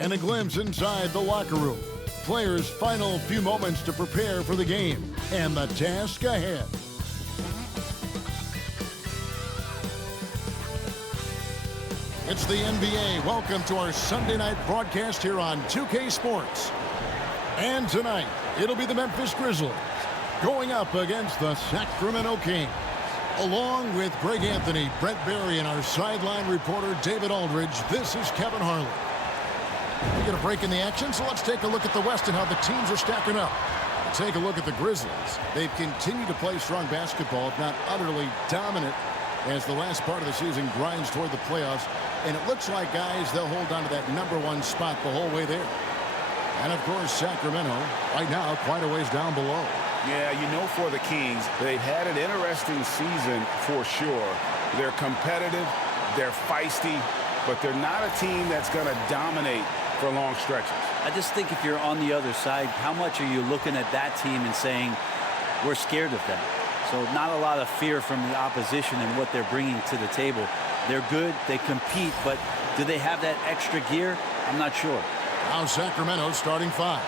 And a glimpse inside the locker room. Players' final few moments to prepare for the game and the task ahead. It's the NBA. Welcome to our Sunday night broadcast here on 2K Sports. And tonight, it'll be the Memphis Grizzlies going up against the Sacramento Kings. Along with Greg Anthony, Brett Barry, and our sideline reporter David Aldridge, this is Kevin Harlan. We get a break in the action, so let's take a look at the West and how the teams are stacking up. Take a look at the Grizzlies. They've continued to play strong basketball, if not utterly dominant, as the last part of the season grinds toward the playoffs. And it looks like, guys, they'll hold on to that #1 spot the whole way there. And, of course, Sacramento, right now, quite a ways down below. Yeah, you know, for the Kings, they've had an interesting season for sure. They're competitive, they're feisty, but they're not a team that's going to dominate for long stretches. I just think if you're on the other side, how much are you looking at that team and saying, we're scared of them? So not a lot of fear from the opposition and what they're bringing to the table. They're good, they compete, but do they have that extra gear? I'm not sure. Now Sacramento starting 5.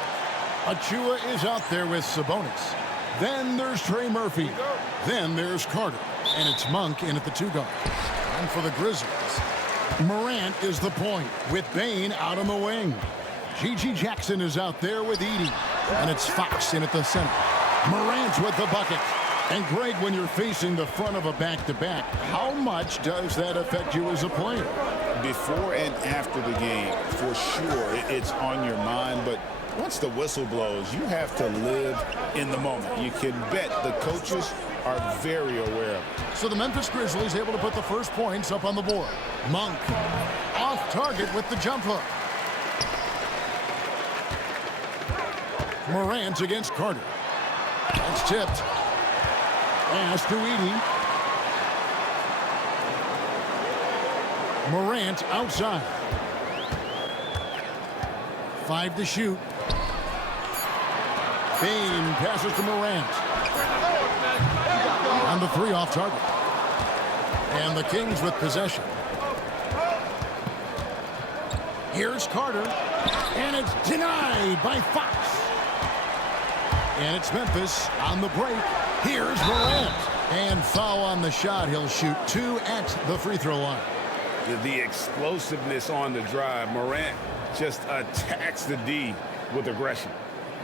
Achua is out there with Sabonis. Then there's Trey Murphy. Then there's Carter. And it's Monk in at the 2 guard. And for the Grizzlies, Morant is the point with Bane out on the wing. G.G. Jackson is out there with Edey. And it's Fox in at the center. Morant with the bucket. And Greg, when you're facing the front of a back-to-back, how much does that affect you as a player? Before and after the game, for sure, it's on your mind. But once the whistle blows, you have to live in the moment. You can bet the coaches are very aware of it. So the Memphis Grizzlies able to put the first points up on the board. Monk off target with the jump hook. Morant against Carter. That's tipped. Pass to Edey. Morant outside. 5 to shoot. Bane passes to Morant. On the 3 off target. And the Kings with possession. Here's Carter. And it's denied by Fox. And it's Memphis on the break. Here's Morant. And foul on the shot. He'll shoot 2 at the free throw line. The explosiveness on the drive. Morant just attacks the D with aggression.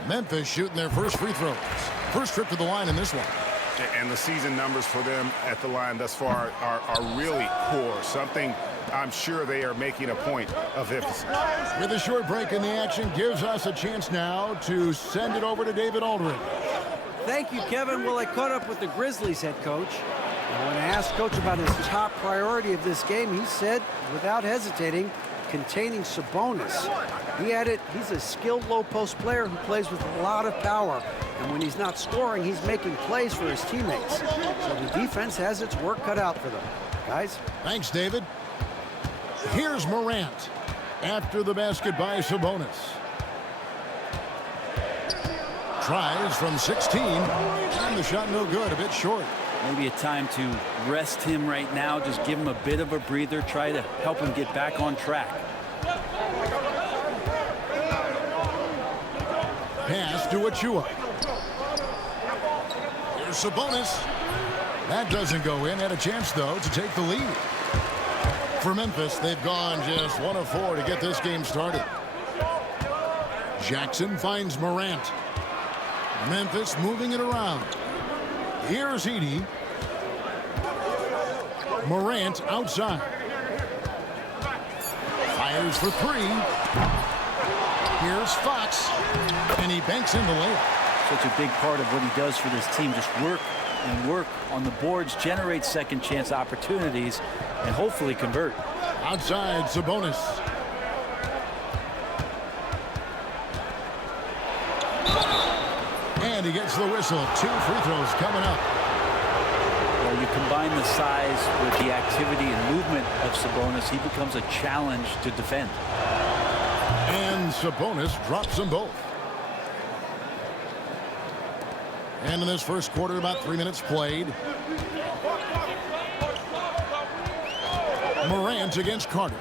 Memphis shooting their first free throws. First trip to the line in this one. And the season numbers for them at the line thus far are really poor. Something I'm sure they are making a point of emphasis. With a short break in the action, gives us a chance now to send it over to David Aldridge. Thank you, Kevin. Well, I caught up with the Grizzlies head coach. And when I asked Coach about his top priority of this game, he said, without hesitating, containing Sabonis. He added, he's a skilled low-post player who plays with a lot of power. And when he's not scoring, he's making plays for his teammates. So the defense has its work cut out for them. Guys? Thanks, David. Here's Morant after the basket by Sabonis. Tries from 16, and the shot no good, a bit short. Maybe a time to rest him right now, just give him a bit of a breather, try to help him get back on track. Pass to Achua. Here's Sabonis. That doesn't go in. Had a chance, though, to take the lead. For Memphis, they've gone just 1 of 4 to get this game started. Jackson finds Morant. Memphis moving it around. Here's Edey. Morant outside. Fires for 3. Here's Fox. And he banks in the layup. Such a big part of what he does for this team. Just work and work on the boards, generate second chance opportunities, and hopefully convert. Outside, Sabonis. And he gets the whistle. 2 free throws coming up. Well, you combine the size with the activity and movement of Sabonis, he becomes a challenge to defend. And Sabonis drops them both. And in this first quarter, about 3 minutes played. Morant against Carter.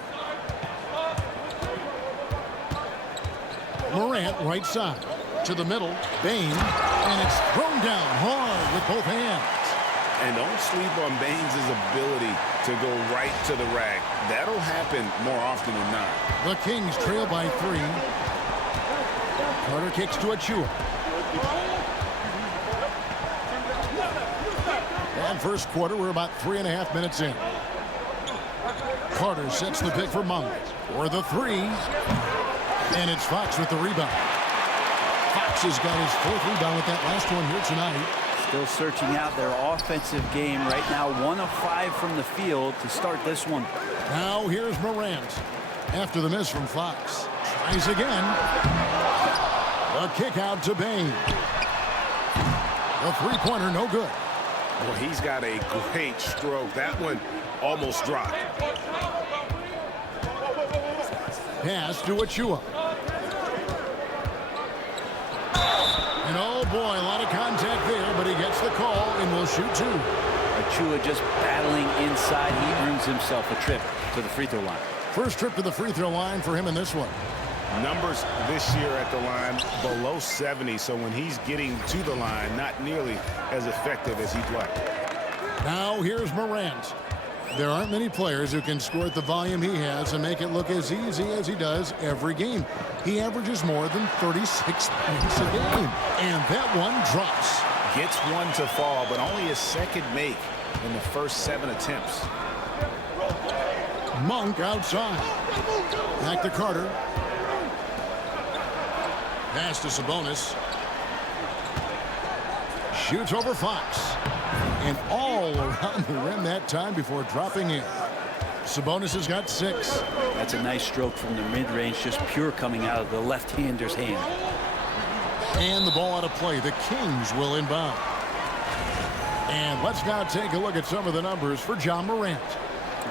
Morant right side. To the middle. Bain. And it's thrown down hard with both hands. And don't sleep on Baines' ability to go right to the rack. That'll happen more often than not. The Kings trail by 3. Carter kicks to Achua. And first quarter, we're about 3.5 minutes in. Carter sets the pick for Monk. For the 3. And it's Fox with the rebound. Fox has got his 4th rebound with that last one here tonight. Still searching out their offensive game right now. 1 of 5 from the field to start this one. Now here's Morant. After the miss from Fox. Tries again. A kick out to Bain. The three-pointer no good. Well, he's got a great stroke. That one almost dropped. Pass to Achua. And oh boy, a lot of contact there, but he gets the call and will shoot 2. Achua just battling inside. He earns himself a trip to the free throw line. First trip to the free throw line for him in this one. Numbers this year at the line below 70, so when he's getting to the line, not nearly as effective as he'd like. Now here's Morant. There aren't many players who can score at the volume he has and make it look as easy as he does every game. He averages more than 36 points a game. And that one drops. Gets one to fall, but only his second make in the first 7 attempts. Monk outside. Back to Carter. Pass to Sabonis. Shoots over Fox. And all around the rim that time before dropping in. Sabonis has got 6. That's a nice stroke from the mid-range, just pure coming out of the left-hander's hand. And the ball out of play. The Kings will inbound. And let's now take a look at some of the numbers for John Morant.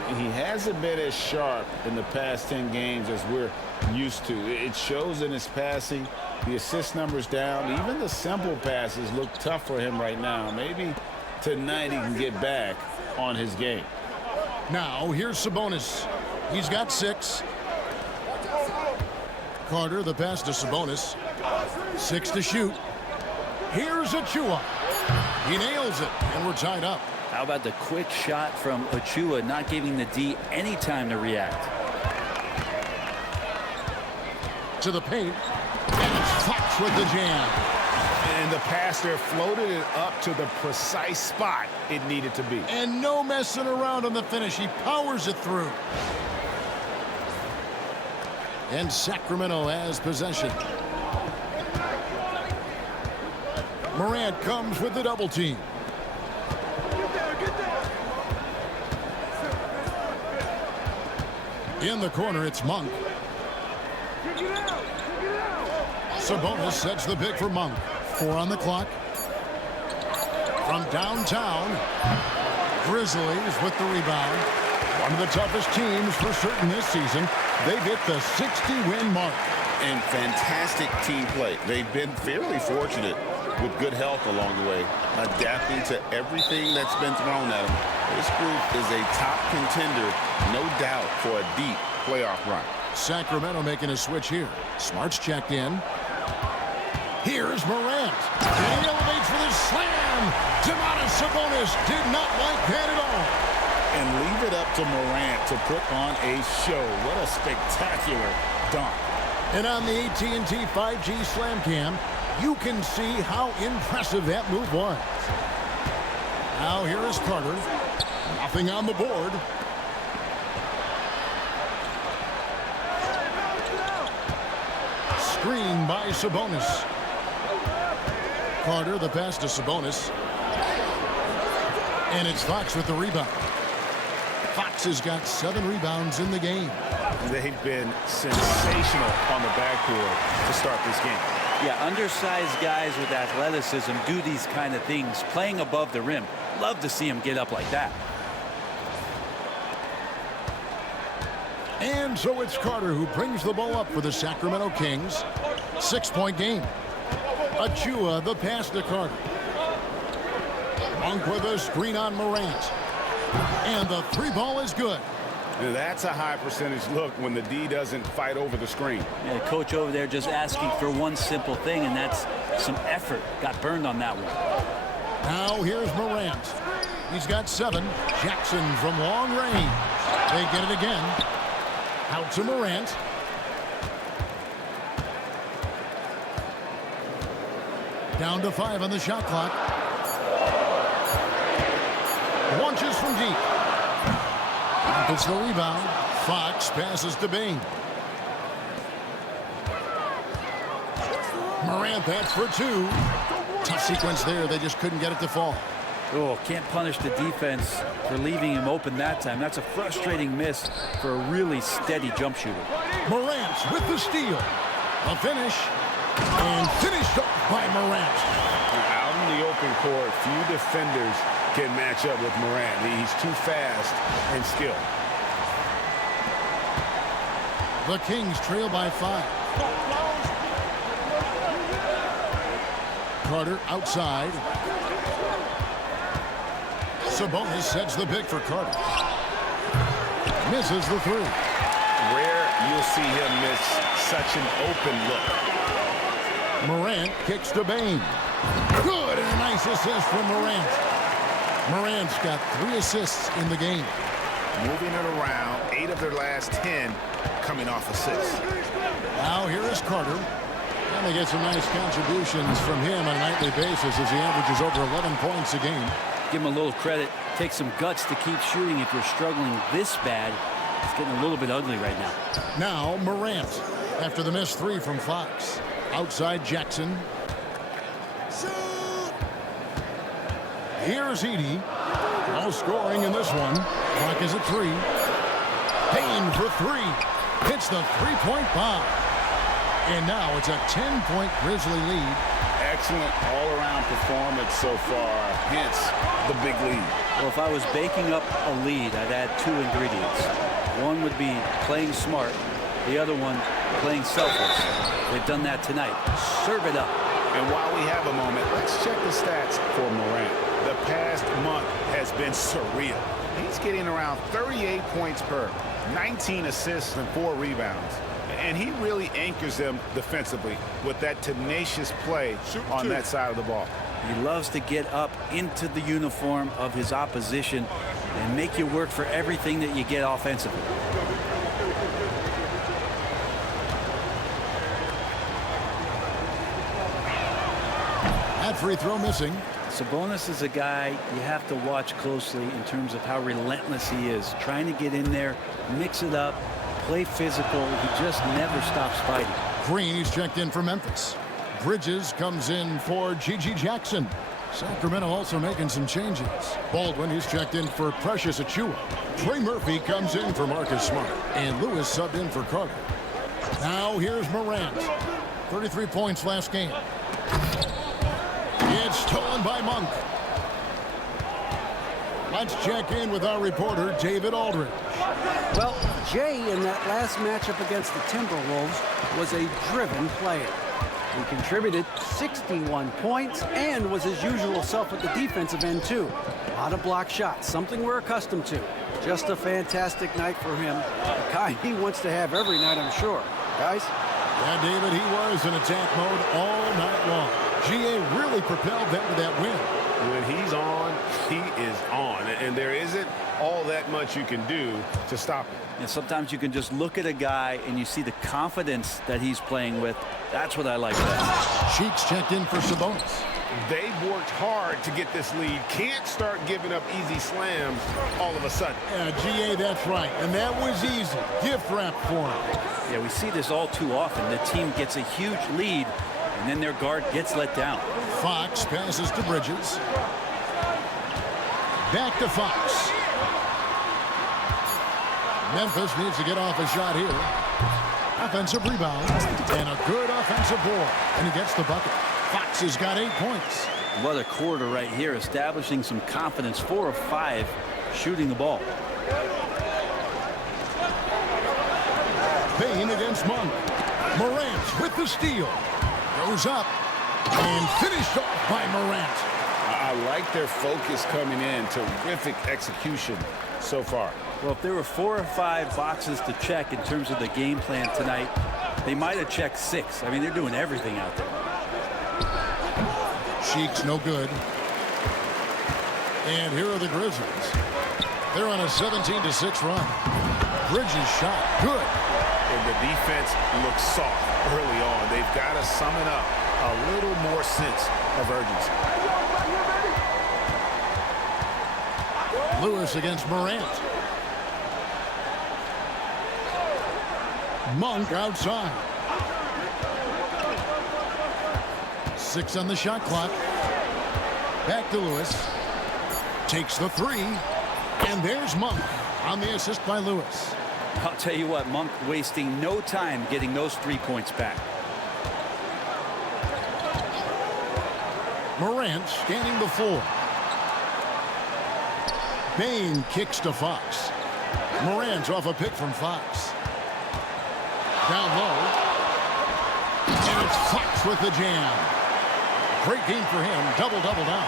He hasn't been as sharp in the past 10 games as we're used to. It shows in his passing. The assist numbers down. Even the simple passes look tough for him right now. Maybe tonight he can get back on his game. Now here's Sabonis. He's got 6. Carter, the pass to Sabonis. 6 to shoot. Here's Achua. He nails it, and we're tied up. How about the quick shot from Achua, not giving the D any time to react. To the paint. And it's Fox with the jam. And the pass there floated it up to the precise spot it needed to be. And no messing around on the finish. He powers it through. And Sacramento has possession. Morant comes with the double team. In the corner, it's Monk. Sabonis sets the pick for Monk. 4 on the clock. From downtown, Grizzlies with the rebound. One of the toughest teams for certain this season. They've hit the 60-win mark. And fantastic team play. They've been fairly fortunate with good health along the way, adapting to everything that's been thrown at them. This group is a top contender, no doubt, for a deep playoff run. Sacramento making a switch here. Smart's checked in. Here's Morant. And he elevates for the slam. Domantas Sabonis did not like that at all. And leave it up to Morant to put on a show. What a spectacular dunk. And on the AT&T 5G Slam Cam, you can see how impressive that move was. Now here is Carter. Nothing on the board. Screen by Sabonis. Carter, the pass to Sabonis. And it's Fox with the rebound. Fox has got 7 rebounds in the game. They've been sensational on the backboard to start this game. Yeah, undersized guys with athleticism do these kind of things, playing above the rim. Love to see them get up like that. And so it's Carter who brings the ball up for the Sacramento Kings. 6-point game. Achua, the pass to Carter. Monk with a screen on Morant. And the 3 ball is good. And that's a high percentage look when the D doesn't fight over the screen. Yeah, the coach over there just asking for one simple thing, and that's some effort. Got burned on that one. Now here's Morant. He's got 7. Jackson from long range. They get it again. Out to Morant. Down to 5 on the shot clock. Launches from deep. Gets the rebound. Fox passes to Bain. Morant, that's for 2. Tough sequence there. They just couldn't get it to fall. Oh, can't punish the defense for leaving him open that time. That's a frustrating miss for a really steady jump shooter. Morant with the steal. A finish. And finished off by Morant. Out in the open court, few defenders can match up with Morant. He's too fast and skilled. The Kings trail by 5. Carter outside. Sabonis sets the pick for Carter. Misses the 3. Rare you'll see him miss such an open look. Morant kicks to Bain. Good, and a nice assist from Morant. Morant's got 3 assists in the game. Moving it around, 8 of their last 10 coming off assists. Now here is Carter. And they get some nice contributions from him on a nightly basis as he averages over 11 points a game. Give him a little credit. Take some guts to keep shooting if you're struggling this bad. It's getting a little bit ugly right now. Now Morant after the missed 3 from Fox. Outside Jackson. Here's Edey. No scoring in this one. Clock is at 3. Payne for 3. Hits the 3-point bomb. And now it's a 10-point Grizzly lead. Excellent all-around performance so far, hence the big lead. Well, if I was baking up a lead, I'd add 2 ingredients. One would be playing smart. The other one, playing selfless. They've done that tonight. Serve it up. And while we have a moment, let's check the stats for Morant. The past month has been surreal. He's getting around 38 points per, 19 assists and 4 rebounds. And he really anchors them defensively with that tenacious play on that side of the ball. He loves to get up into the uniform of his opposition and make you work for everything that you get offensively. That free throw missing. Sabonis is a guy you have to watch closely in terms of how relentless he is. Trying to get in there, mix it up, play physical. He just never stops fighting. Green, he's checked in for Memphis. Bridges comes in for G.G. Jackson. Sacramento also making some changes. Baldwin, he's checked in for Precious Achiuwa. Trey Murphy comes in for Marcus Smart. And Lewis subbed in for Carter. Now here's Morant. 33 points last game. It's stolen by Monk. Let's check in with our reporter, David Aldridge. Well, Jay in that last matchup against the Timberwolves was a driven player. He contributed 61 points and was his usual self at the defensive end, too. A lot of block shots, something we're accustomed to. Just a fantastic night for him. The kind he wants to have every night, I'm sure. Guys? Yeah, David, he was in attack mode all night long. GA really propelled them to that win. When he's on, he is on. And there isn't all that much you can do to stop him. And sometimes you can just look at a guy and you see the confidence that he's playing with. That's what I like best. Sheets checked in for Sabonis. They've worked hard to get this lead. Can't start giving up easy slams all of a sudden. Yeah, GA, that's right. And that was easy. Gift wrap for him. Yeah, we see this all too often. The team gets a huge lead, and then their guard gets let down. Fox passes to Bridges. Back to Fox. Memphis needs to get off a shot here. Offensive rebound. And a good offensive board. And he gets the bucket. Fox has got 8 points. What a quarter right here, establishing some confidence. 4 of 5 shooting the ball. Payne against Monk. Morant with the steal. Goes up. And finished off by Morant. I like their focus coming in. Terrific execution so far. Well, if there were 4 or 5 boxes to check in terms of the game plan tonight, they might have checked 6. I mean, they're doing everything out there. Sheik's no good. And here are the Grizzlies. They're on a 17-6 run. Bridges shot. Good. And the defense looks soft early on. They've got to summon up a little more sense of urgency. Lewis against Morant. Monk outside. 6 on the shot clock. Back to Lewis. Takes the 3. And there's Monk on the assist by Lewis. I'll tell you what, Monk wasting no time getting those 3 points back. Morant scanning the floor. Bain kicks to Fox. Morant's off a pick from Fox. Down low. And it's Fox with the jam. Great game for him. Double-double down.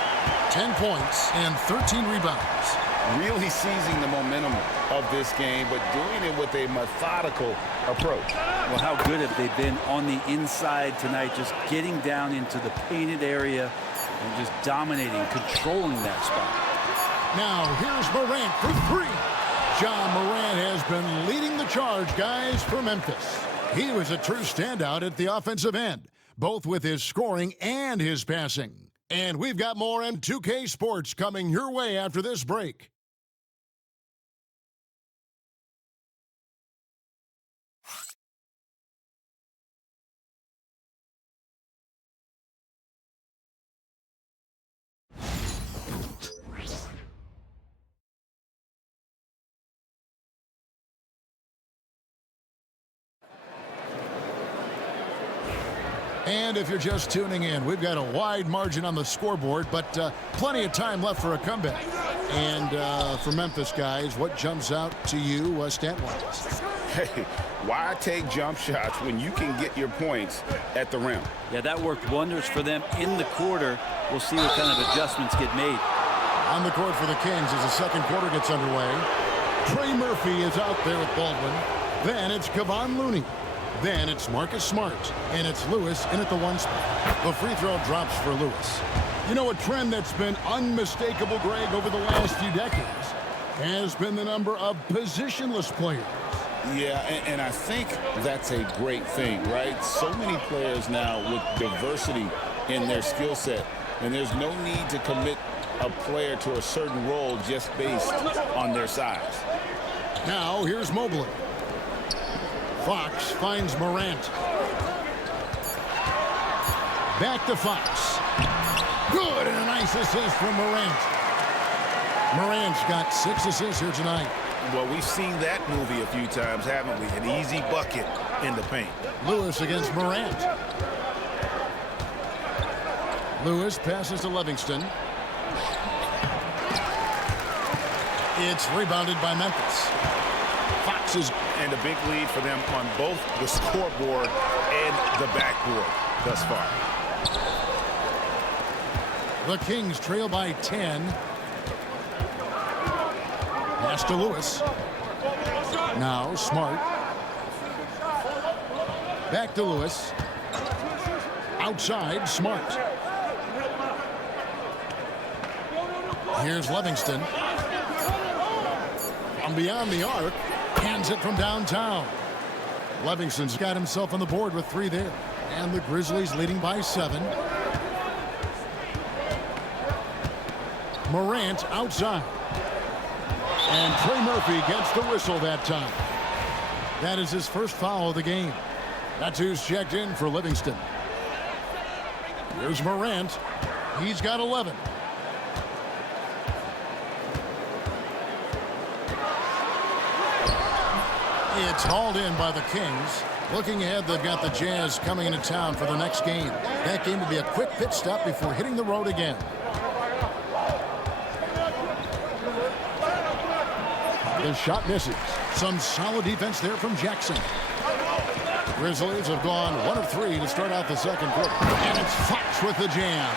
10 points and 13 rebounds. Really seizing the momentum of this game, but doing it with a methodical approach. Well, how good have they been on the inside tonight, just getting down into the painted area and just dominating, controlling that spot. Now, here's Morant for 3. John Morant has been leading the charge, guys, for Memphis. He was a true standout at the offensive end, both with his scoring and his passing. And we've got more M2K Sports coming your way after this break. And if you're just tuning in, we've got a wide margin on the scoreboard, but plenty of time left for a comeback. And for Memphis, guys, what jumps out to you stat-wise? Hey, why take jump shots when you can get your points at the rim? Yeah, that worked wonders for them in the quarter. We'll see what kind of adjustments get made. On the court for the Kings as the second quarter gets underway. Trey Murphy is out there with Baldwin. Then it's Kevon Looney. Then it's Marcus Smart, and it's Lewis in at the 1 spot. The free throw drops for Lewis. You know, a trend that's been unmistakable, Greg, over the last few decades has been the number of positionless players. Yeah, and I think that's a great thing, right? So many players now with diversity in their skill set, and there's no need to commit a player to a certain role just based on their size. Now, here's Mobley. Fox finds Morant. Back to Fox. Good, and a nice assist from Morant. Morant's got 6 assists here tonight. Well, we've seen that movie a few times, haven't we? An easy bucket in the paint. Lewis against Morant. Lewis passes to Livingston. It's rebounded by Memphis. Fox is... And a big lead for them on both the scoreboard and the backboard thus far. The Kings trail by 10. Pass to Lewis. Now Smart. Back to Lewis. Outside, Smart. Here's Livingston. From beyond the arc. Hands it from downtown. Livingston's got himself on the board with 3 there. And the Grizzlies leading by 7. Morant outside. And Trey Murphy gets the whistle that time. That is his first foul of the game. That's who's checked in for Livingston. Here's Morant. He's got 11. It's hauled in by the Kings. Looking ahead, they've got the Jazz coming into town for the next game. That game will be a quick pit stop before hitting the road again. The shot misses. Some solid defense there from Jackson. Grizzlies have gone 1 of 3 to start out the second quarter. And it's Fox with the jam.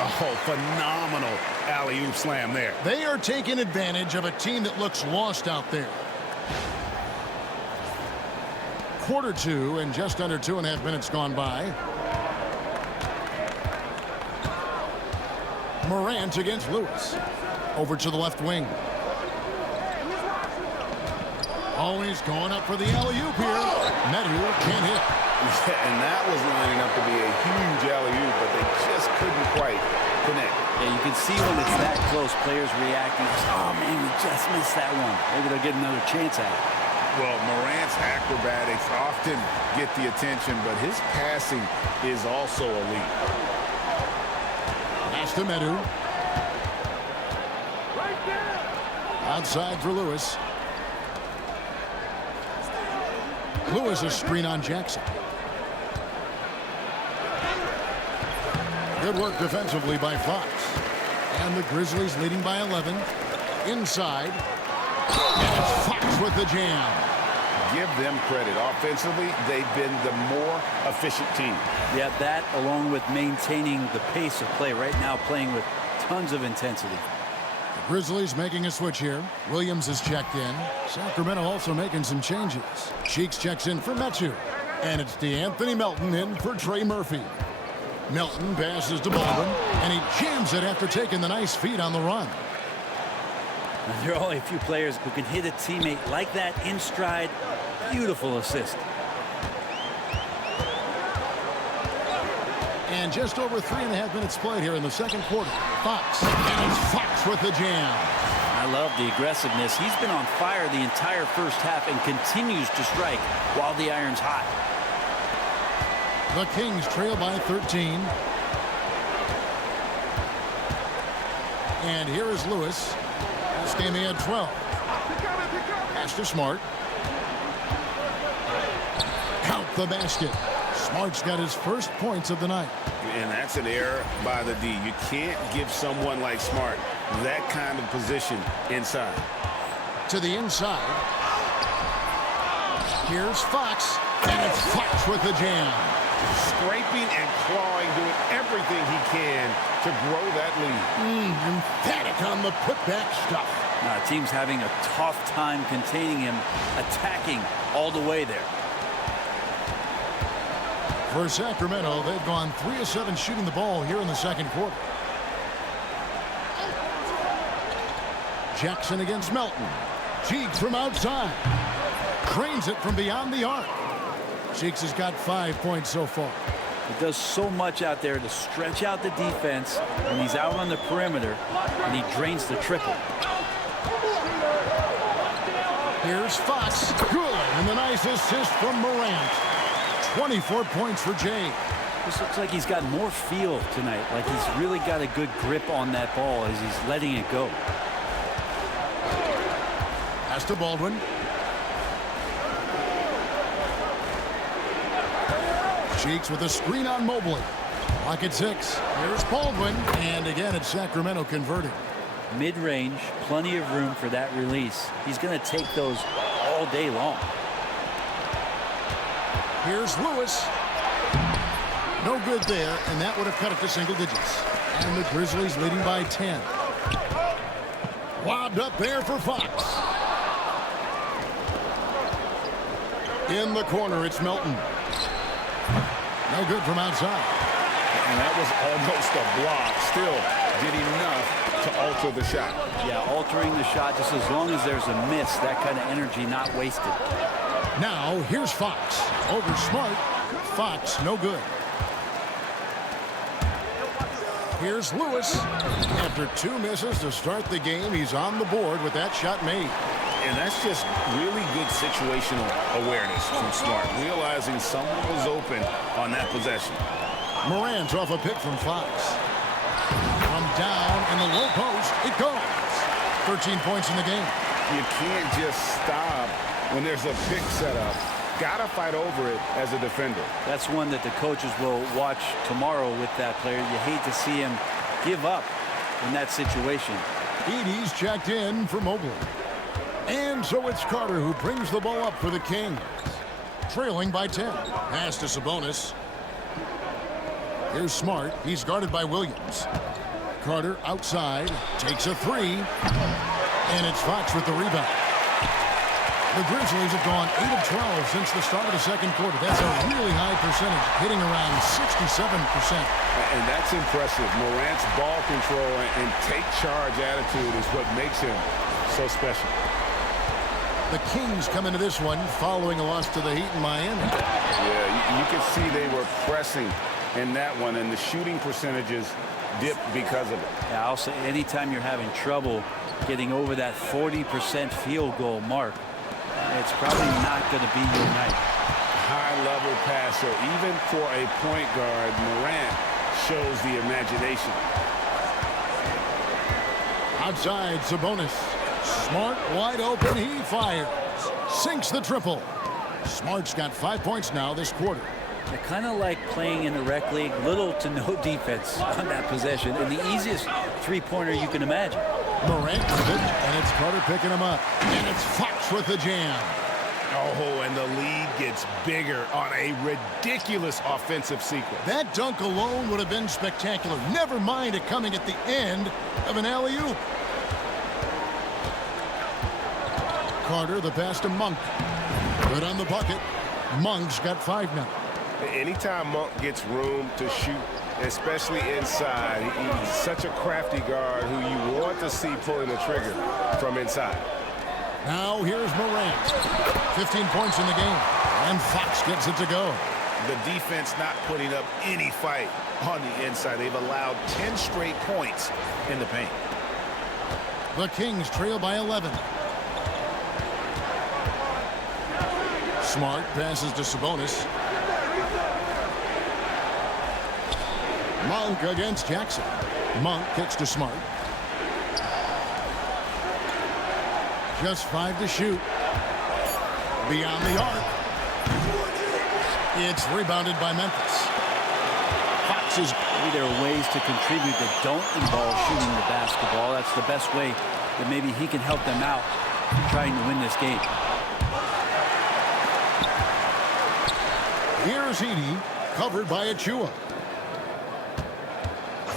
Oh, phenomenal alley-oop slam there. They are taking advantage of a team that looks lost out there. Quarter two, and just under 2.5 minutes gone by. Morant against Lewis. Over to the left wing. Always going up for the alley-oop here. Medu can't hit. Yeah, and that was lining up to be a huge alley-oop, but they just couldn't quite connect. Yeah, you can see when it's that close, players reacting. Oh, man, we just missed that one. Maybe they'll get another chance at it. Well, Morant's acrobatics often get the attention, but his passing is also elite. Pass to Medu. Outside for Lewis. Lewis a screen on Jackson. Good work defensively by Fox. And the Grizzlies leading by 11. Inside. And it's Fox with the jam. Give them credit. Offensively, they've been the more efficient team. Yeah, that along with maintaining the pace of play right now, playing with tons of intensity. The Grizzlies making a switch here. Williams is checked in. Sacramento also making some changes. Cheeks checks in for Metu. And it's DeAnthony Melton in for Trey Murphy. Melton passes to Baldwin, and he jams it after taking the nice feed on the run. Now, there are only a few players who can hit a teammate like that in stride. Beautiful assist. And just over 3.5 minutes played here in the second quarter. Fox, and it's Fox with the jam. I love the aggressiveness. He's been on fire the entire first half and continues to strike while the iron's hot. The Kings trail by 13. And here is Lewis. This game he had 12. Pass to Smart. Count the basket. Smart's got his first points of the night. And that's an error by the D. You can't give someone like Smart that kind of position inside. To the inside. Here's Fox. And it's Fox with the jam. Scraping and clawing, doing everything he can to grow that lead. Emphatic on the putback stuff. Team's having a tough time containing him, attacking all the way there. For Sacramento, they've gone 3 of 7 shooting the ball here in the second quarter. Jackson against Melton. Cheeks from outside. Cranes it from beyond the arc. Cheeks has got 5 points so far. He does so much out there to stretch out the defense when he's out on the perimeter, and he drains the triple. Here's Fox. Good. And the nice assist from Morant. 24 points for Jay. This looks like he's got more feel tonight, like he's really got a good grip on that ball as he's letting it go. Pass to Baldwin. Cheeks with a screen on Mobley. Clock at 6. Here's Baldwin. And again, it's Sacramento converting. Mid-range, plenty of room for that release. He's going to take those all day long. Here's Lewis. No good there, and that would have cut it to single digits. And the Grizzlies leading by 10. Lobbed up there for Fox. In the corner, it's Melton. No good from outside. And that was almost a block. Still did enough to alter the shot. Yeah, altering the shot just as long as there's a miss. That kind of energy not wasted. Now, here's Fox. Over Smart. Fox, no good. Here's Lewis. After 2 misses to start the game, he's on the board with that shot made. And that's just really good situational awareness from Smart, realizing someone was open on that possession. Morant off a pick from Fox. From down in the low post, it goes. 13 points in the game. You can't just stop when there's a pick set up. Gotta fight over it as a defender. That's one that the coaches will watch tomorrow with that player. You hate to see him give up in that situation. Edey's checked in for Mobley. And so it's Carter who brings the ball up for the Kings. Trailing by 10. Pass to Sabonis. Here's Smart. He's guarded by Williams. Carter outside. Takes a three. And it's Fox with the rebound. The Grizzlies have gone 8 of 12 since the start of the second quarter. That's a really high percentage, hitting around 67%. And that's impressive. Morant's ball control and take charge attitude is what makes him so special. The Kings come into this one following a loss to the Heat in Miami. Yeah, you can see they were pressing in that one, and the shooting percentages dipped because of it. Yeah, I'll say anytime you're having trouble getting over that 40% field goal mark, it's probably not going to be your night. High-level passer. Even for a point guard, Morant shows the imagination. Outside, Sabonis. Smart wide open. He fires. Sinks the triple. Smart's got 5 points now this quarter. I kind of like playing in the rec league. Little to no defense on that possession. And the easiest three-pointer you can imagine. Morant with it, and it's Carter picking him up. And it's Fox with the jam. Oh, and the lead gets bigger on a ridiculous offensive sequence. That dunk alone would have been spectacular. Never mind it coming at the end of an alley-oop. Carter, the pass to Monk. Good on the bucket. Monk's got 5 now. Anytime Monk gets room to shoot, especially inside, he's such a crafty guard who you want to see pulling the trigger from inside. Now here's Morant. 15 points in the game. And Fox gets it to go. The defense not putting up any fight on the inside. They've allowed 10 straight points in the paint. The Kings trail by 11. Smart passes to Sabonis. Monk against Jackson. Monk kicks to Smart. Just 5 to shoot. Beyond the arc. It's rebounded by Memphis. Fox is... Maybe there are ways to contribute that don't involve shooting the basketball. That's the best way that maybe he can help them out in trying to win this game. Here's Edey, covered by Achua.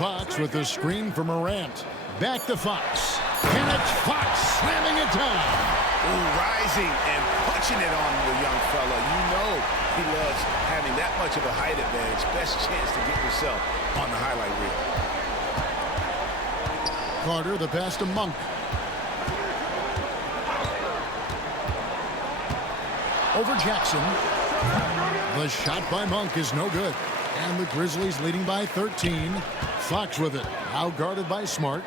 Fox with the screen for Morant. Back to Fox. And it's Fox slamming it down. Ooh, rising and punching it on the young fella. You know he loves having that much of a height advantage. Best chance to get yourself on the highlight reel. Carter, the pass to Monk. Over Jackson. The shot by Monk is no good. And the Grizzlies leading by 13. Fox with it. Now guarded by Smart.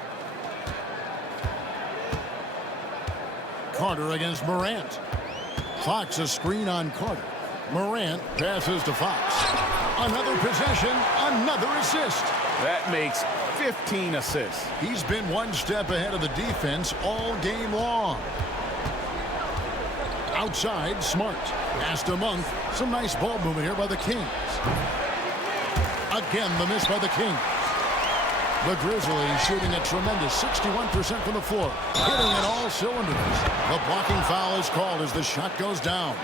Carter against Morant. Fox a screen on Carter. Morant passes to Fox. Another possession, another assist. That makes 15 assists. He's been one step ahead of the defense all game long. Outside, Smart. Pass to Monk. Some nice ball movement here by the Kings. Again, the miss by the Kings. The Grizzlies shooting a tremendous 61% from the floor, hitting at all cylinders. The blocking foul is called as the shot goes down.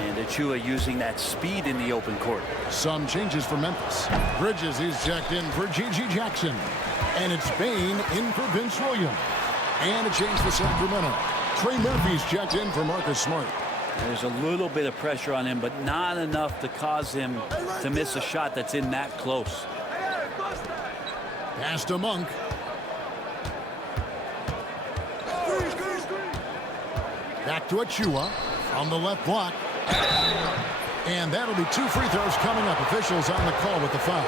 And Achua using that speed in the open court. Some changes for Memphis. Bridges is checked in for G.G. Jackson. And it's Bain in for Vince Williams. And a change for Sacramento. Trey Murphy's checked in for Marcus Smart. There's a little bit of pressure on him, but not enough to cause him to miss a shot that's in that close. Pass to Monk. Back to Achua on the left block. And that'll be 2 free throws coming up. Officials on the call with the foul.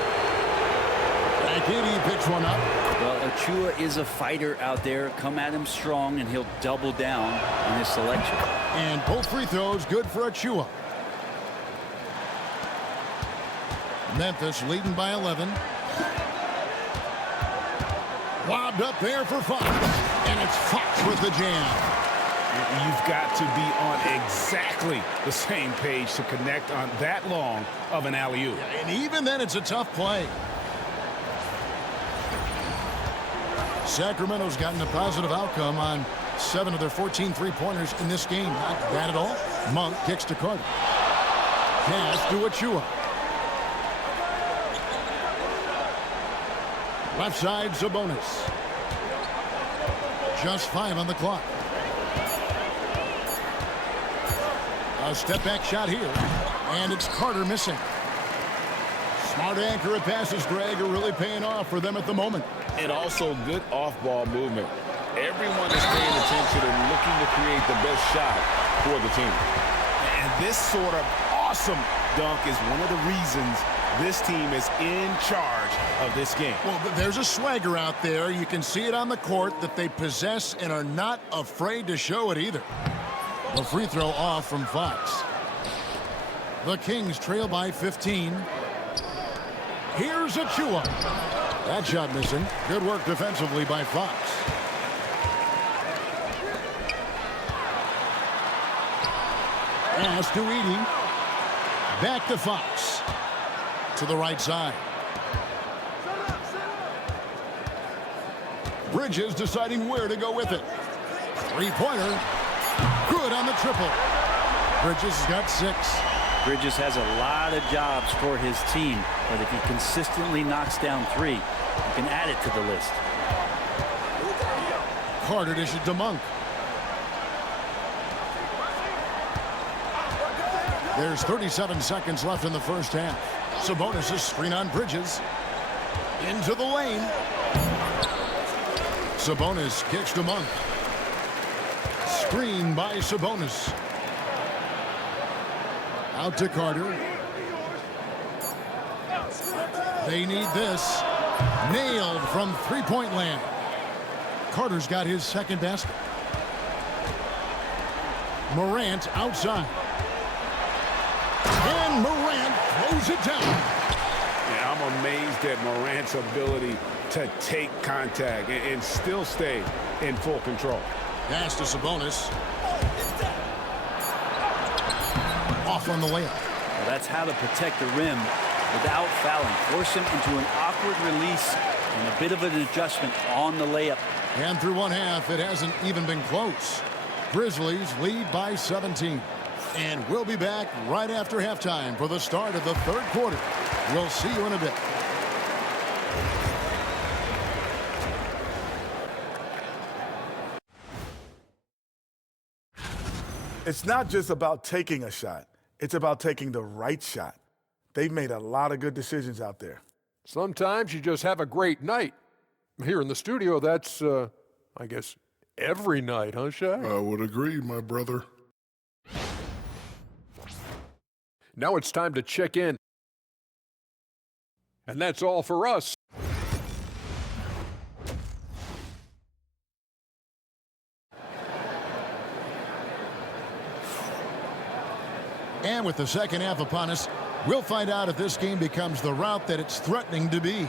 Edey picks one up. Well, Achua is a fighter out there. Come at him strong, and he'll double down in his selection. And both free throws good for Achua. Memphis leading by 11. Lobbed up there for Fox. And it's Fox with the jam. You've got to be on exactly the same page to connect on that long of an alley-oop. And even then, it's a tough play. Sacramento's gotten a positive outcome on 7 of their 14 three-pointers in this game. Not bad at all. Monk kicks to Carter. Pass to Achua. Left side, Sabonis. Just 5 on the clock. A step-back shot here, and it's Carter missing. Smart accurate passes, Greg, are really paying off for them at the moment. And also good off-ball movement. Everyone is paying attention and looking to create the best shot for the team. And this sort of awesome dunk is one of the reasons this team is in charge of this game. Well, there's a swagger out there. You can see it on the court that they possess and are not afraid to show it either. The free throw off from Fox. The Kings trail by 15. Here's Achua. That shot missing. Good work defensively by Fox. Pass to Edey. Back to Fox. To the right side. Bridges deciding where to go with it. Three-pointer. Good on the triple. Bridges has got 6. Bridges has a lot of jobs for his team, but if he consistently knocks down 3, you can add it to the list. Carter dishes to Monk. There's 37 seconds left in the first half. Sabonis' screen on Bridges. Into the lane. Sabonis kicks to Monk. Screen by Sabonis. Out to Carter. They need this. Nailed from three-point land. Carter's got his second basket. Morant outside. And Morant throws it down. Yeah, I'm amazed at Morant's ability to take contact and still stay in full control. Pass to Sabonis. Off on the layup. Well, that's how to protect the rim without fouling. Force him into an awkward release and a bit of an adjustment on the layup. And through one half, it hasn't even been close. Grizzlies lead by 17. And we'll be back right after halftime for the start of the third quarter. We'll see you in a bit. It's not just about taking a shot. It's about taking the right shot. They've made a lot of good decisions out there. Sometimes you just have a great night. Here in the studio, that's, I guess, every night, huh, Shaq? I would agree, my brother. Now it's time to check in. And that's all for us. And with the second half upon us, we'll find out if this game becomes the route that it's threatening to be.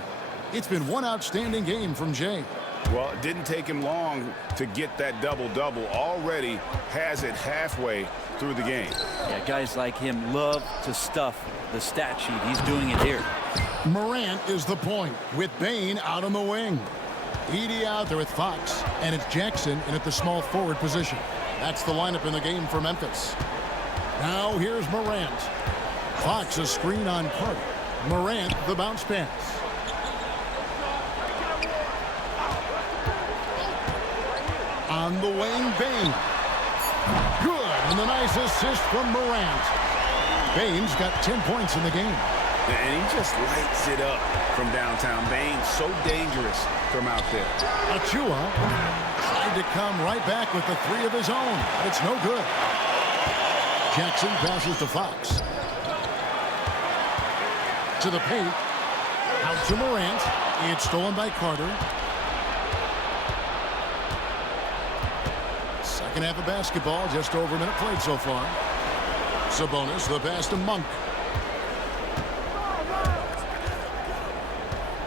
It's been one outstanding game from Jay. Well, it didn't take him long to get that double-double. Already has it halfway through the game. Yeah, guys like him love to stuff the stat sheet. He's doing it here. Morant is the point with Bane out on the wing. Edey out there with Fox, and it's Jackson in at the small forward position. That's the lineup in the game for Memphis. Now here's Morant. Fox a screen on Carter. Morant the bounce pass. On the wing, Bane. Good, and the nice assist from Morant. Bane's got 10 points in the game. And he just lights it up from downtown. Bane so dangerous from out there. Achua tried to come right back with the 3 of his own, but it's no good. Jackson passes to Fox. To the paint. Out to Morant. It's stolen by Carter. Second half of basketball, just over a minute played so far. Sabonis, the pass to Monk.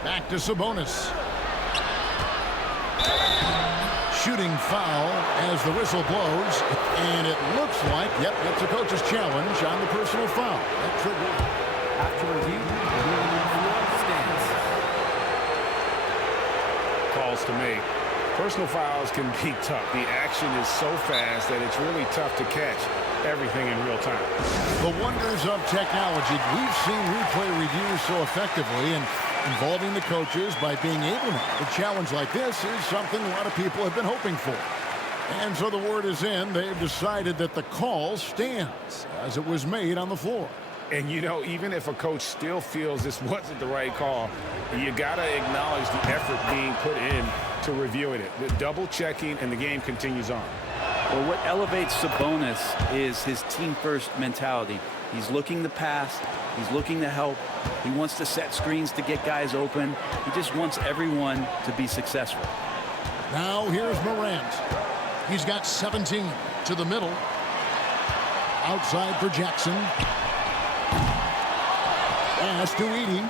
Back to Sabonis. Shooting foul as the whistle blows. And it looks like, yep, that's the coach's challenge on the personal foul. That triggered. After review, stands. Calls to make. Personal fouls can be tough. The action is so fast that it's really tough to catch everything in real time. The wonders of technology. We've seen replay reviews so effectively, and Involving the coaches by being able to make a challenge like this is something a lot of people have been hoping for. And so the word is in. They've decided that the call stands as it was made on the floor. And, you know, even if a coach still feels this wasn't the right call, you got to acknowledge the effort being put in to reviewing it. The double checking, and the game continues on. Well, what elevates Sabonis is his team-first mentality. He's looking to pass. He's looking to help. He wants to set screens to get guys open. He just wants everyone to be successful. Now here's Morant. He's got 17 to the middle. Outside for Jackson. Pass to Edey.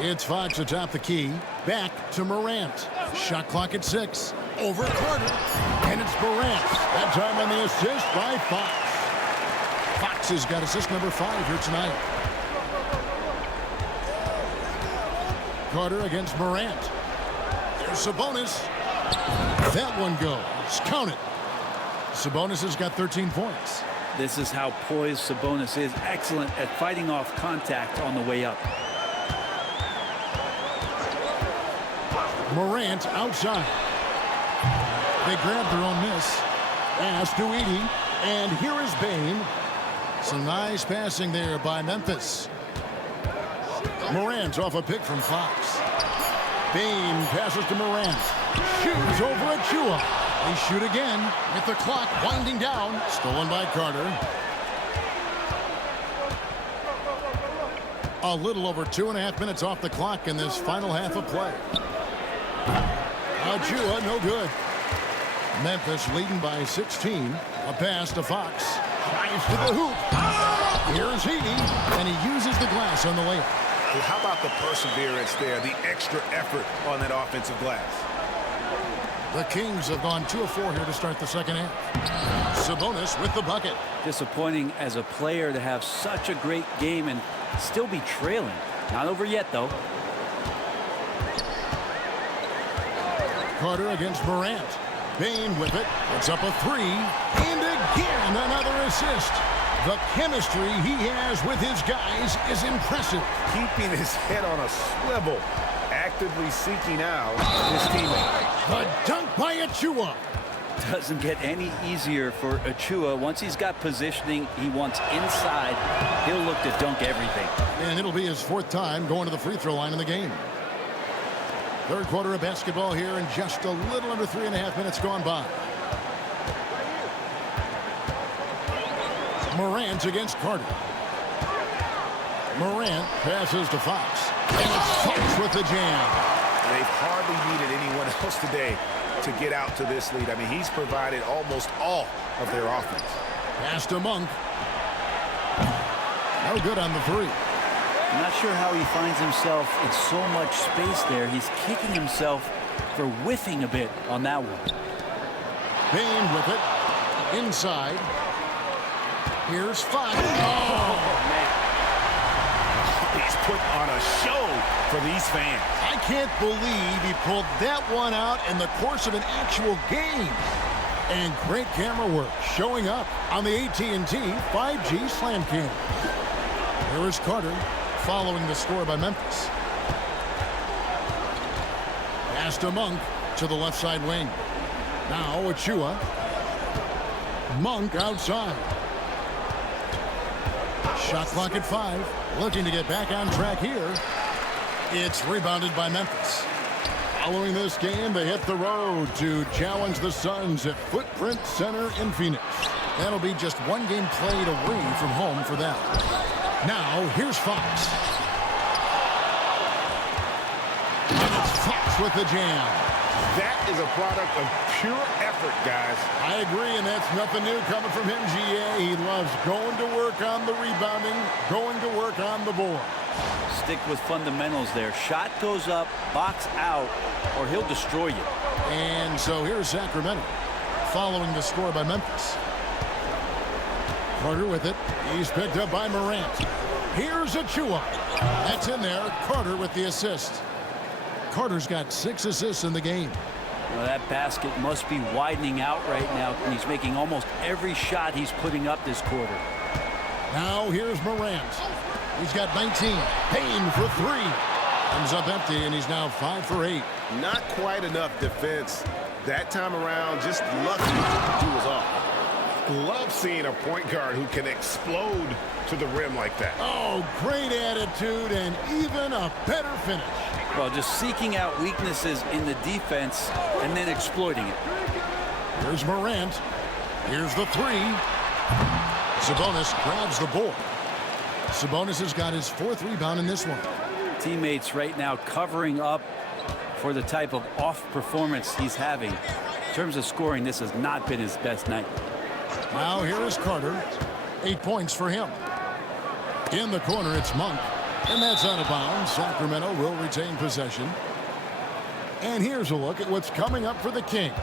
It's Fox atop the key. Back to Morant. Shot clock at 6. Over Carter. And it's Morant. That time on the assist by Fox. Fox has got assist number 5 here tonight. Carter against Morant. There's Sabonis. That one goes. Count it. Sabonis has got 13 points. This is how poised Sabonis is. Excellent at fighting off contact on the way up. Morant outside. They grab their own miss. Pass to Edey. And here is Bane. Some nice passing there by Memphis. Morant off a pick from Fox. Bane passes to Morant. Shoots over Achua. They shoot again with the clock winding down. Stolen by Carter. A little over 2.5 minutes off the clock in this final half of play. Achua, no good. Memphis leading by 16. A pass to Fox. Drives to the hoop. Here's Edey, and he uses the glass on the layup. How about the perseverance there, the extra effort on that offensive glass? The Kings have gone 2 of 4 here to start the second half. Sabonis with the bucket. Disappointing as a player to have such a great game and still be trailing. Not over yet, though. Carter against Morant. Bane with it. It's up a 3. And again, another assist. The chemistry he has with his guys is impressive. Keeping his head on a swivel, actively seeking out his teammate. The dunk by Achua. Doesn't get any easier for Achua. Once he's got positioning he wants inside, he'll look to dunk everything. And it'll be his 4th time going to the free throw line in the game. Third quarter of basketball here, and just a little under 3.5 minutes gone by. Morant against Carter. Morant passes to Fox. And it's Fox with the jam. They've hardly needed anyone else today to get out to this lead. I mean, he's provided almost all of their offense. Pass to Monk. No good on the 3. I'm not sure how he finds himself in so much space there. He's kicking himself for whiffing a bit on that one. Bane with it. Inside. Here's Fox. Oh, man. He's put on a show for these fans. I can't believe he pulled that one out in the course of an actual game. And great camera work showing up on the AT&T 5G Slam Cam. Here is Carter following the score by Memphis. Pass to Monk to the left side wing. Now Achua. Monk outside. Shot clock at 5. Looking to get back on track here. It's rebounded by Memphis. Following this game, they hit the road to challenge the Suns at Footprint Center in Phoenix. That'll be just one game played away from home for them. Now, here's Fox. And it's Fox with the jam. That is a product of pure effort, guys. I agree, and that's nothing new coming from him, GA. He loves going to work on the rebounding, going to work on the board. Stick with fundamentals there. Shot goes up, box out, or he'll destroy you. And so here's Sacramento, following the score by Memphis. Carter with it. He's picked up by Morant. Here's Achua. That's in there. Carter with the assist. Carter's got 6 assists in the game. Well, that basket must be widening out right now, and he's making almost every shot he's putting up this quarter. Now here's Morant. He's got 19. Payne for three. Comes up empty, and he's now 5 for 8. Not quite enough defense that time around. Just lucky he was off. Love seeing a point guard who can explode to the rim like that. Oh, great attitude and even a better finish. Well, just seeking out weaknesses in the defense and then exploiting it. Here's Morant. Here's the three. Sabonis grabs the board. Sabonis has got his 4th rebound in this one. Teammates right now covering up for the type of off performance he's having. In terms of scoring, this has not been his best night. Now here is Carter. 8 points for him. In the corner, it's Monk. And that's out of bounds. Sacramento will retain possession. And here's a look at what's coming up for the Kings.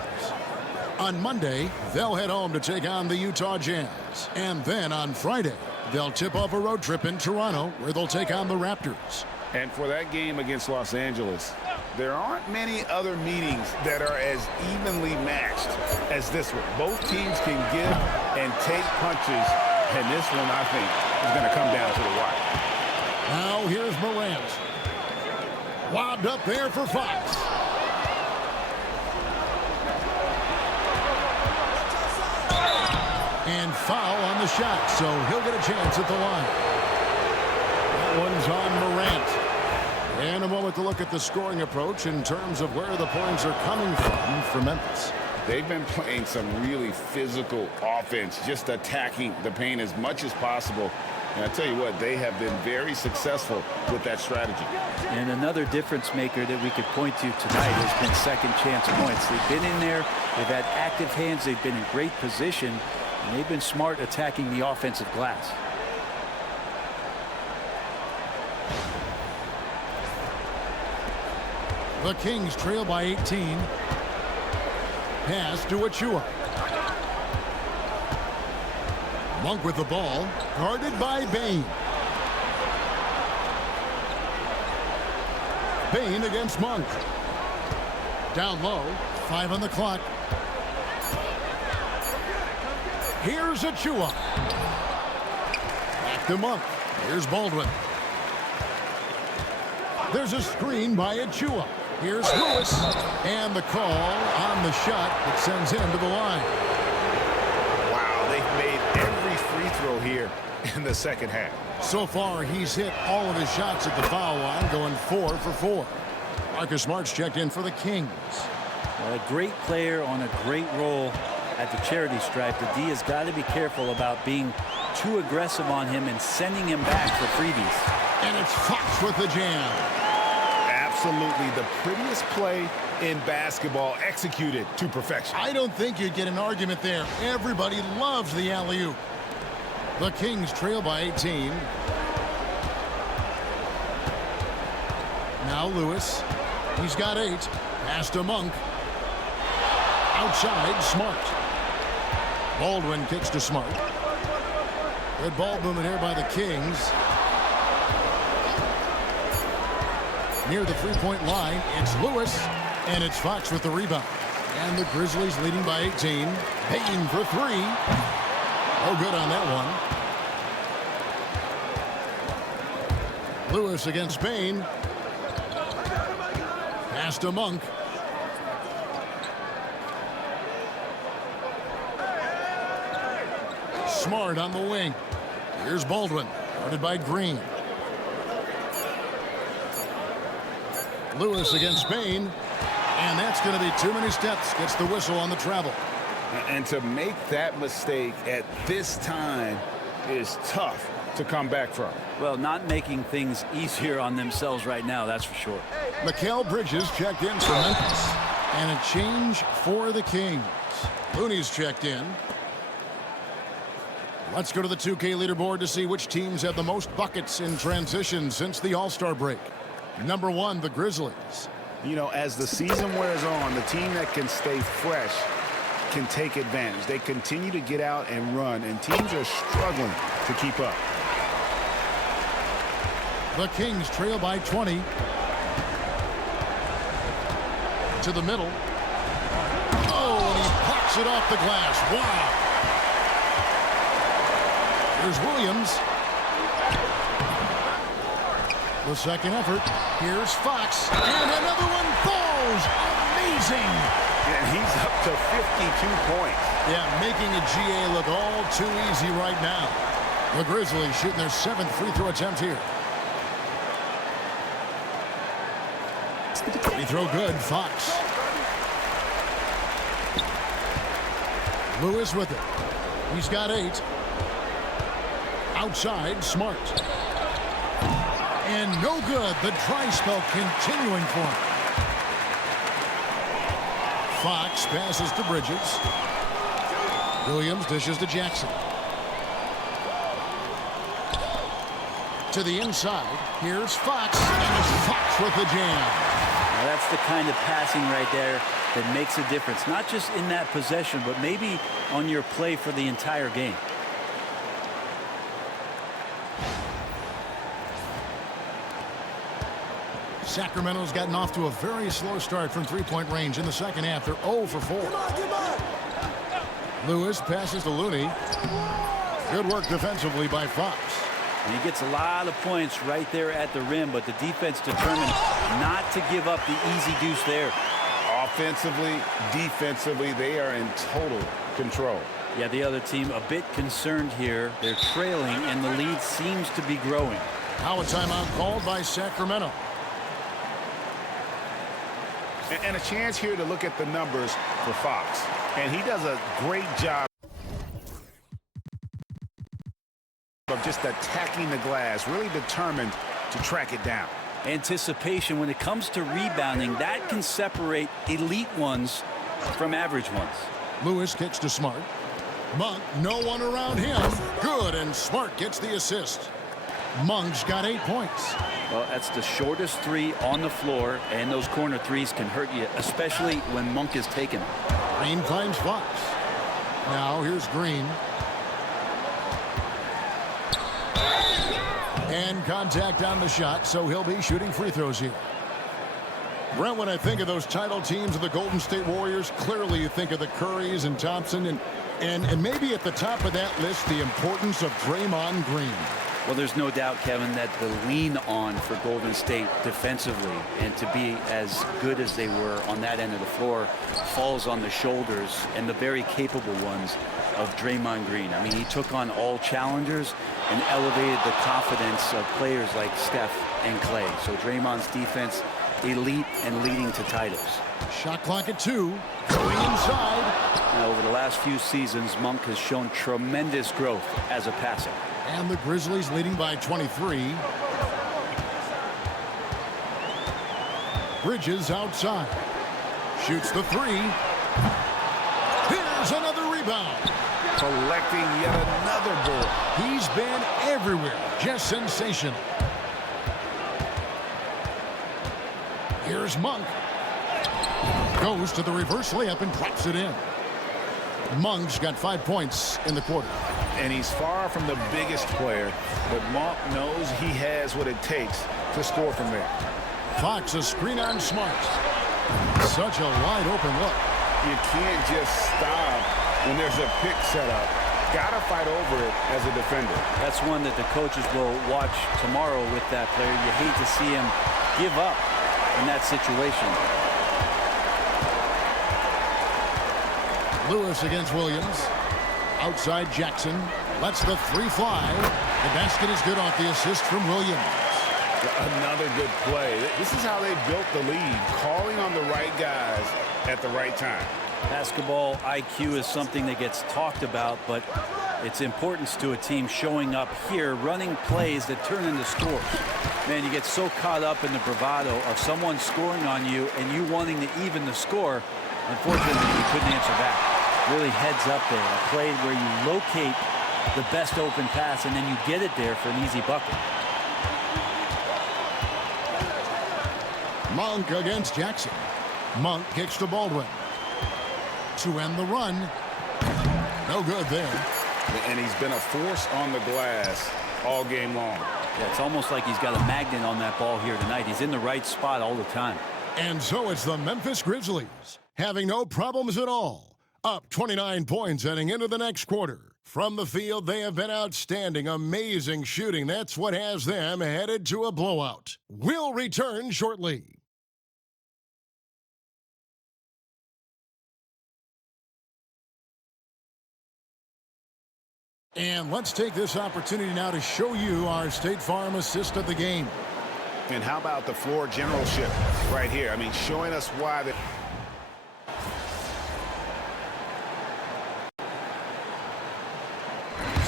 On Monday, they'll head home to take on the Utah Jazz. And then on Friday, they'll tip off a road trip in Toronto where they'll take on the Raptors. And for that game against Los Angeles, there aren't many other meetings that are as evenly matched as this one. Both teams can give and take punches, and this one, I think, is going to come down to the wire. Now here's Morant. Lobbed up there for Fox. And foul on the shot, so he'll get a chance at the line. That one's on Morant. And a moment to look at the scoring approach in terms of where the points are coming from for Memphis. They've been playing some really physical offense, just attacking the paint as much as possible. And I tell you what, they have been very successful with that strategy. And another difference maker that we could point to tonight has been second chance points. They've been in there, they've had active hands, they've been in great position, and they've been smart attacking the offensive glass. The Kings trail by 18. Pass to Achua. Monk with the ball, guarded by Bane. Bane against Monk. Down low, 5 on the clock. Here's Achua. Back to Monk. Here's Baldwin. There's a screen by Achua. Here's Lewis. And the call on the shot that sends him to the line. Wow, they've made every free throw here in the second half. So far, he's hit all of his shots at the foul line, going 4 for 4. Marcus Smart's checked in for the Kings. Well, a great player on a great role at the charity stripe. The D has got to be careful about being too aggressive on him and sending him back for freebies. And it's Fox with the jam. Absolutely the prettiest play in basketball, executed to perfection. I don't think you'd get an argument there. Everybody loves the alley-oop. The Kings trail by 18. Now Lewis. He's got 8. Pass to Monk. Outside, Smart. Baldwin kicks to Smart. Good ball movement here by the Kings. Near the three-point line, it's Lewis, and it's Fox with the rebound. And the Grizzlies leading by 18. Payne for 3. Oh, good on that one. Lewis against Payne. Pass to Monk. Smart on the wing. Here's Baldwin, guarded by Green. Lewis against Payne, and that's going to be too many steps. Gets the whistle on the travel. And to make that mistake at this time is tough to come back from. Well, not making things easier on themselves right now, that's for sure. Mikal Bridges checked in for Memphis, and a change for the Kings. Looney's checked in. Let's go to the 2K leaderboard to see which teams have the most buckets in transition since the All-Star break. Number 1, the Grizzlies. You know, as the season wears on, the team that can stay fresh can take advantage. They continue to get out and run, and teams are struggling to keep up. The Kings trail by 20. To the middle. Oh, and he pops it off the glass. Wow. Here's Williams. The second effort. Here's Fox. And another one falls. Amazing. And he's up to 52 points. Yeah, making a GA look all too easy right now. The Grizzlies shooting their 7th free throw attempt here. Free throw good. Fox. Lewis with it. He's got 8. Outside, Smart. And no good. The dry spell continuing for him. Fox passes to Bridges. Williams dishes to Jackson. To the inside. Here's Fox. And it's Fox with the jam. Now that's the kind of passing right there that makes a difference. Not just in that possession, but maybe on your play for the entire game. Sacramento's gotten off to a very slow start from three-point range in the second half. They're 0 for 4. Lewis passes to Looney. Good work defensively by Fox. And he gets a lot of points right there at the rim, but the defense determined not to give up the easy deuce there. Offensively, defensively, they are in total control. Yeah, the other team a bit concerned here. They're trailing, and the lead seems to be growing. Now a timeout called by Sacramento. And a chance here to look at the numbers for Fox. And he does a great job of just attacking the glass, really determined to track it down. Anticipation when it comes to rebounding, that can separate elite ones from average ones. Lewis kicks to Smart. Monk, no one around him. Good, and Smart gets the assist. Monk's got 8 points. Well, that's the shortest three on the floor, and those corner threes can hurt you, especially when Monk is taken. Green finds Fox. Now here's Green. And contact on the shot, so he'll be shooting free throws here. Brent, when I think of those title teams of the Golden State Warriors, clearly you think of the Currys and Thompson, and maybe at the top of that list, the importance of Draymond Green. Well, there's no doubt, Kevin, that the lean on for Golden State defensively and to be as good as they were on that end of the floor falls on the shoulders and the very capable ones of Draymond Green. I mean, he took on all challengers and elevated the confidence of players like Steph and Clay. So Draymond's defense, elite and leading to titles. Shot clock at 2. Going inside. Now, over the last few seasons, Monk has shown tremendous growth as a passer. And the Grizzlies leading by 23. Bridges outside. Shoots the 3. Here's another rebound. Collecting yet another ball. He's been everywhere. Just sensational. Here's Monk. Goes to the reverse layup and drops it in. Monk's got 5 points in the quarter. And he's far from the biggest player, but Monk knows he has what it takes to score from there. Fox a screen on Smart. Such a wide open look. You can't just stop when there's a pick set up. Gotta fight over it as a defender. That's one that the coaches will watch tomorrow with that player. You hate to see him give up in that situation. Lewis against Williams. Outside Jackson. Lets the 3 fly. The basket is good off the assist from Williams. Another good play. This is how they built the lead, calling on the right guys at the right time. Basketball IQ is something that gets talked about, but its importance to a team showing up here, running plays that turn into scores. Man, you get so caught up in the bravado of someone scoring on you and you wanting to even the score. Unfortunately, you couldn't answer back. Really heads up there. A play where you locate the best open pass and then you get it there for an easy bucket. Monk against Jackson. Monk kicks to Baldwin. To end the run. No good there. And he's been a force on the glass all game long. Yeah, it's almost like he's got a magnet on that ball here tonight. He's in the right spot all the time. And so it's the Memphis Grizzlies having no problems at all. Up 29 points heading into the next quarter. From the field, they have been outstanding, amazing shooting. That's what has them headed to a blowout. We'll return shortly. And let's take this opportunity now to show you our State Farm assist of the game. And how about the floor generalship right here? I mean, showing us why the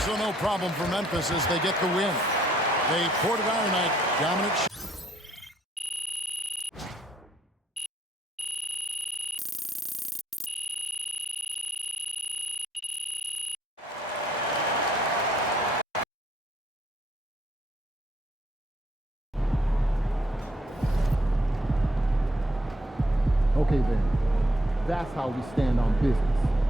So no problem for Memphis as they get the win. They poured it on tonight. Dominant. Okay then, that's how we stand on business.